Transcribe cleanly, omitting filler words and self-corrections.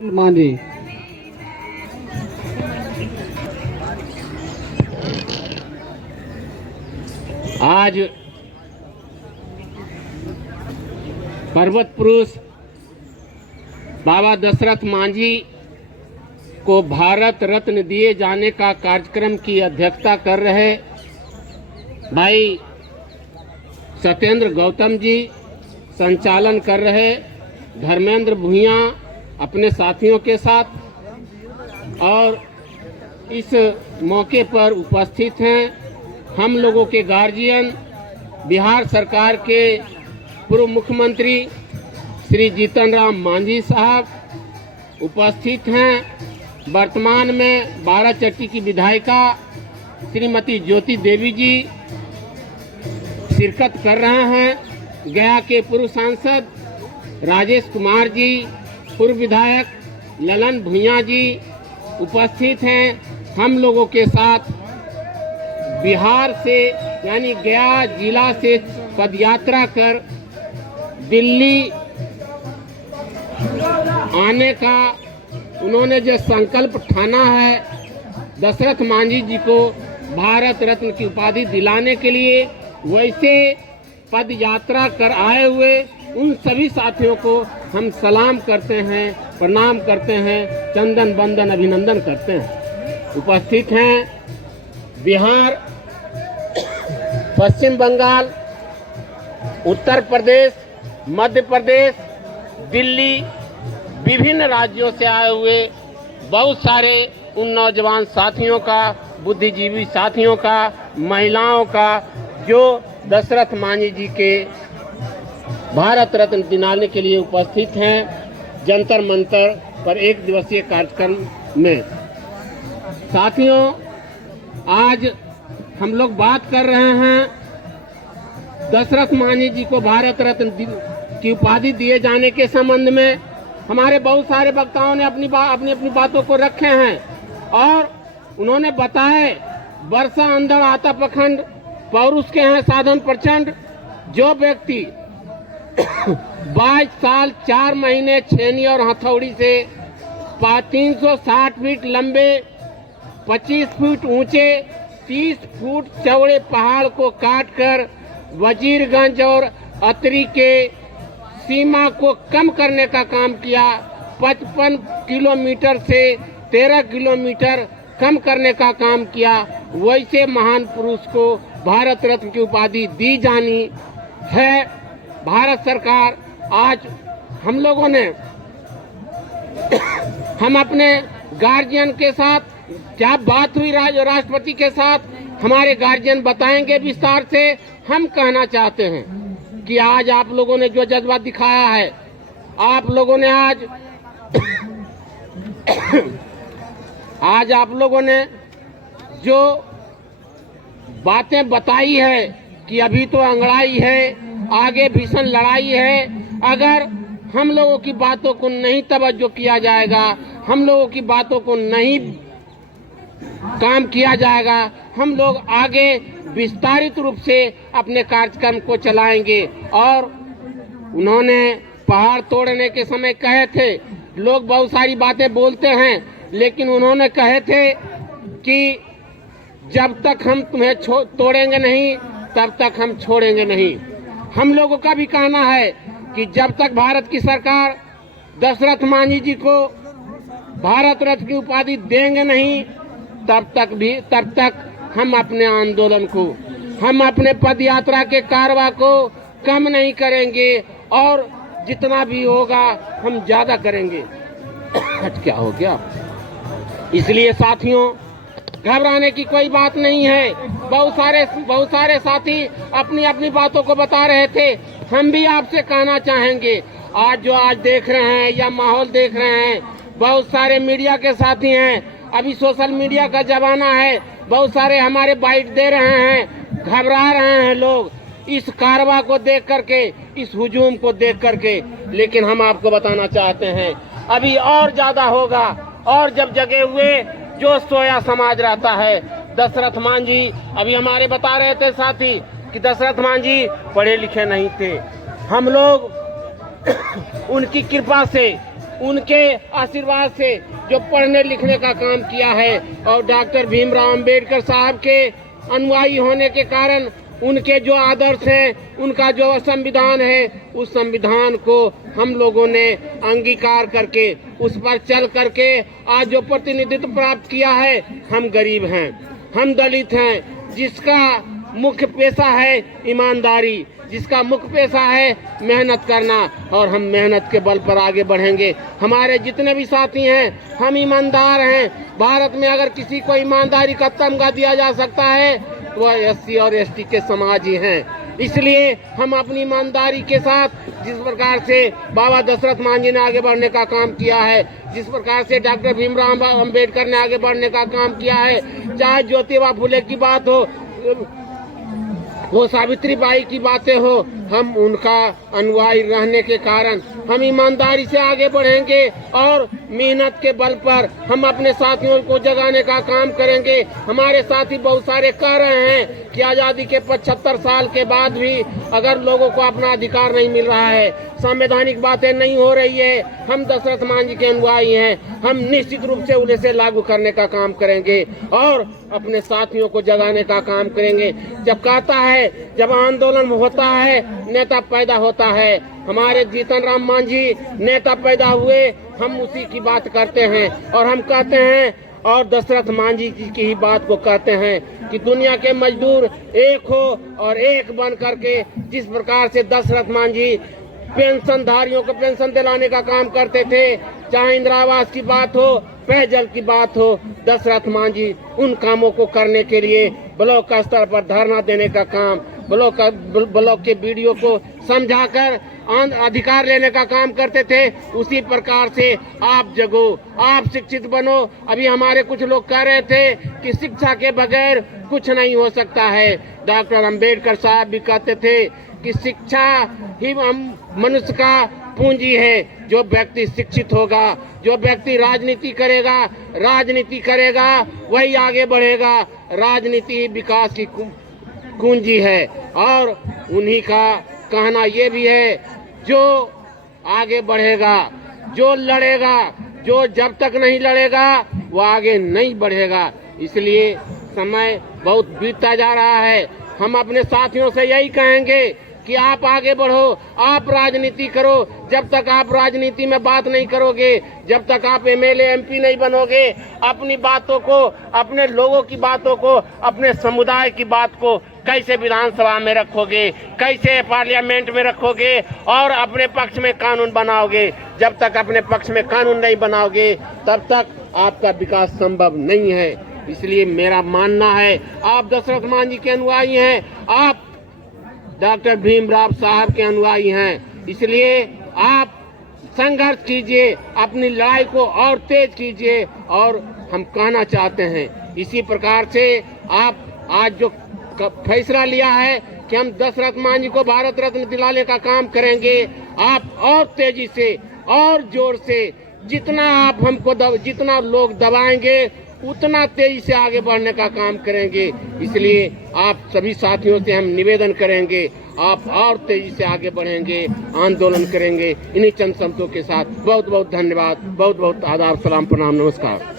माने आज पर्वत पुरुष बाबा दशरथ मांझी को भारत रत्न दिए जाने का कार्यक्रम की अध्यक्षता कर रहे भाई सत्येंद्र गौतम जी, संचालन कर रहे धर्मेंद्र भूइया अपने साथियों के साथ, और इस मौके पर उपस्थित हैं हम लोगों के गार्जियन, बिहार सरकार के पूर्व मुख्यमंत्री श्री जीतन राम मांझी साहब उपस्थित हैं। वर्तमान में बाराचट्टी की विधायिका श्रीमती ज्योति देवी जी शिरकत कर रहे हैं। गया के पूर्व सांसद राजेश कुमार जी, पूर्व विधायक ललन भूइया जी उपस्थित हैं। हम लोगों के साथ बिहार से यानी गया जिला से पदयात्रा कर दिल्ली आने का उन्होंने जो संकल्प ठाना है दशरथ मांझी जी को भारत रत्न की उपाधि दिलाने के लिए, वैसे पद यात्रा कर आए हुए उन सभी साथियों को हम सलाम करते हैं, प्रणाम करते हैं, चंदन बंदन अभिनंदन करते हैं। उपस्थित हैं बिहार, पश्चिम बंगाल, उत्तर प्रदेश, मध्य प्रदेश, दिल्ली, विभिन्न राज्यों से आए हुए बहुत सारे उन नौजवान साथियों का, बुद्धिजीवी साथियों का, महिलाओं का, जो दशरथ मांझी जी के भारत रत्न दिलाने के लिए उपस्थित हैं जंतर मंतर पर एक दिवसीय कार्यक्रम में। साथियों, आज हम लोग बात कर रहे हैं दशरथ मांझी जी को भारत रत्न की उपाधि दिए जाने के संबंध में। हमारे बहुत सारे वक्ताओं ने अपनी बातों को रखे हैं और उन्होंने बताए वर्षा अंधड़ आता पखंड पौरुष के हैं साधन प्रचंड। जो व्यक्ति 22 साल 4 महीने छेनी और हथौड़ी से 360 फीट लंबे, 25 फीट ऊंचे, 30 फुट चौड़े पहाड़ को काटकर वजीरगंज और अतरी के सीमा को कम करने का काम किया, 55 किलोमीटर से 13 किलोमीटर कम करने का काम किया, वैसे महान पुरुष को भारत रत्न की उपाधि दी जानी है। भारत सरकार आज हम लोगों ने हम अपने गार्जियन के साथ क्या बात हुई राष्ट्रपति के साथ, हमारे गार्जियन बताएंगे विस्तार से। हम कहना चाहते हैं कि आज आप लोगों ने जो जज्बा दिखाया है, आप लोगों ने आज आप लोगों ने जो बातें बताई है कि अभी तो अंगड़ाई है, आगे भीषण लड़ाई है। अगर हम लोगों की बातों को नहीं तवज्जो किया जाएगा, हम लोगों की बातों को नहीं काम किया जाएगा, हम लोग आगे विस्तारित रूप से अपने कार्यक्रम को चलाएंगे। और उन्होंने पहाड़ तोड़ने के समय कहे थे, लोग बहुत सारी बातें बोलते हैं, लेकिन उन्होंने कहे थे कि जब तक हम तुम्हें तोड़ेंगे नहीं तब तक हम छोड़ेंगे नहीं। हम लोगों का भी कहना है कि जब तक भारत की सरकार दशरथ मांझी जी को भारत रत्न की उपाधि देंगे नहीं, तब तक हम अपने आंदोलन को, हम अपने पदयात्रा के कारवा को कम नहीं करेंगे और जितना भी होगा हम ज्यादा करेंगे। क्या हो गया? इसलिए साथियों, घबराने की कोई बात नहीं है। बहुत सारे साथी अपनी अपनी बातों को बता रहे थे। हम भी आपसे कहना चाहेंगे, आज देख रहे हैं या माहौल देख रहे हैं, बहुत सारे मीडिया के साथी हैं, अभी सोशल मीडिया का जमाना है, बहुत सारे हमारे बाइट दे रहे हैं, घबरा रहे हैं लोग इस कारवा को देख करके, इस हुजूम को देख करके। लेकिन हम आपको बताना चाहते हैं अभी और ज्यादा होगा। और जब जगे हुए जो सोया समाज रहता है, दशरथ मांझी, अभी हमारे बता रहे थे साथी कि दशरथ मांझी पढ़े लिखे नहीं थे। हम लोग उनकी कृपा से उनके आशीर्वाद से जो पढ़ने लिखने का काम किया है और डॉक्टर भीमराव अंबेडकर साहब के अनुयायी होने के कारण उनके जो आदर्श हैं, उनका जो संविधान है, उस संविधान को हम लोगों ने अंगीकार करके उस पर चल करके आज जो प्रतिनिधित्व प्राप्त किया है। हम गरीब हैं, हम दलित हैं, जिसका मुख्य पेशा है ईमानदारी, जिसका मुख्य पेशा है मेहनत करना, और हम मेहनत के बल पर आगे बढ़ेंगे। हमारे जितने भी साथी हैं हम ईमानदार हैं। भारत में अगर किसी को ईमानदारी का तमगा दिया जा सकता है तो वह एससी और एसटी के समाज ही हैं। इसलिए हम अपनी ईमानदारी के साथ जिस प्रकार से बाबा दशरथ मांझी ने आगे बढ़ने का काम किया है, जिस प्रकार से डॉक्टर भीमराव अंबेडकर ने आगे बढ़ने का काम किया है, चाहे ज्योतिबा फुले की बात हो, वो सावित्री बाई की बातें हो, हम उनका अनुयायी रहने के कारण हम ईमानदारी से आगे बढ़ेंगे और मेहनत के बल पर हम अपने साथियों को जगाने का काम करेंगे। हमारे साथी बहुत सारे कह रहे हैं कि आज़ादी के 75 साल के बाद भी अगर लोगों को अपना अधिकार नहीं मिल रहा है, संवैधानिक बातें नहीं हो रही है, हम दशरथ मांझी के अनुयायी हैं, हम निश्चित रूप से उन्हें लागू करने का काम करेंगे और अपने साथियों को जगाने का काम करेंगे। जब कहता है, जब आंदोलन होता है नेता पैदा होता है। हमारे जीतन राम मांझी नेता पैदा हुए, हम उसी की बात करते हैं और हम कहते हैं और दशरथ मांझी की ही बात को कहते हैं कि दुनिया के मजदूर एक हो और एक बन करके जिस प्रकार से दशरथ मांझी पेंशनधारियों को पेंशन दिलाने का काम करते थे, चाहे इंदिरा आवास की बात हो, पेयजल की बात हो, दशरथ मांझी उन कामों को करने के लिए ब्लॉक स्तर पर धरना देने का काम, ब्लॉक के वीडियो को समझाकर अधिकार लेने का काम करते थे। उसी प्रकार से आप जगो, आप शिक्षित बनो। अभी हमारे कुछ लोग कह रहे थे कि शिक्षा के बगैर कुछ नहीं हो सकता है। डॉक्टर अंबेडकर साहब भी कहते थे कि शिक्षा ही मनुष्य का पूंजी है। जो व्यक्ति शिक्षित होगा, जो व्यक्ति राजनीति करेगा वही आगे बढ़ेगा। राजनीति ही विकास की कुंजी है और उन्हीं का कहना ये भी है, जो आगे बढ़ेगा, जो लड़ेगा, जो जब तक नहीं लड़ेगा वो आगे नहीं बढ़ेगा। इसलिए समय बहुत बीतता जा रहा है। हम अपने साथियों से यही कहेंगे कि आप आगे बढ़ो, आप राजनीति करो। जब तक आप राजनीति में बात नहीं करोगे, जब तक आप एमएलए एमपी नहीं बनोगे, अपनी बातों को, अपने लोगों की बातों को, अपने समुदाय की बात को कैसे विधानसभा में रखोगे, कैसे पार्लियामेंट में रखोगे और अपने पक्ष में कानून बनाओगे। जब तक अपने पक्ष में कानून नहीं बनाओगे तब तक आपका विकास संभव नहीं है। इसलिए मेरा मानना है, आप दशरथ मांझी के अनुयायी हैं, आप डॉक्टर भीमराव साहब के अनुयायी हैं। इसलिए आप संघर्ष कीजिए, अपनी लड़ाई को और तेज कीजिए। और हम कहना चाहते हैं इसी प्रकार से आप आज जो फैसला लिया है कि हम दशरथ मांझी को भारत रत्न दिलाने का काम करेंगे, आप और तेजी से और जोर से, जितना लोग दबाएंगे उतना तेजी से आगे बढ़ने का काम करेंगे। इसलिए आप सभी साथियों से हम निवेदन करेंगे, आप और तेजी से आगे बढ़ेंगे, आंदोलन करेंगे। इन्हीं चंद शब्दों के साथ बहुत बहुत धन्यवाद, बहुत बहुत आदाब, सलाम, प्रणाम, नमस्कार।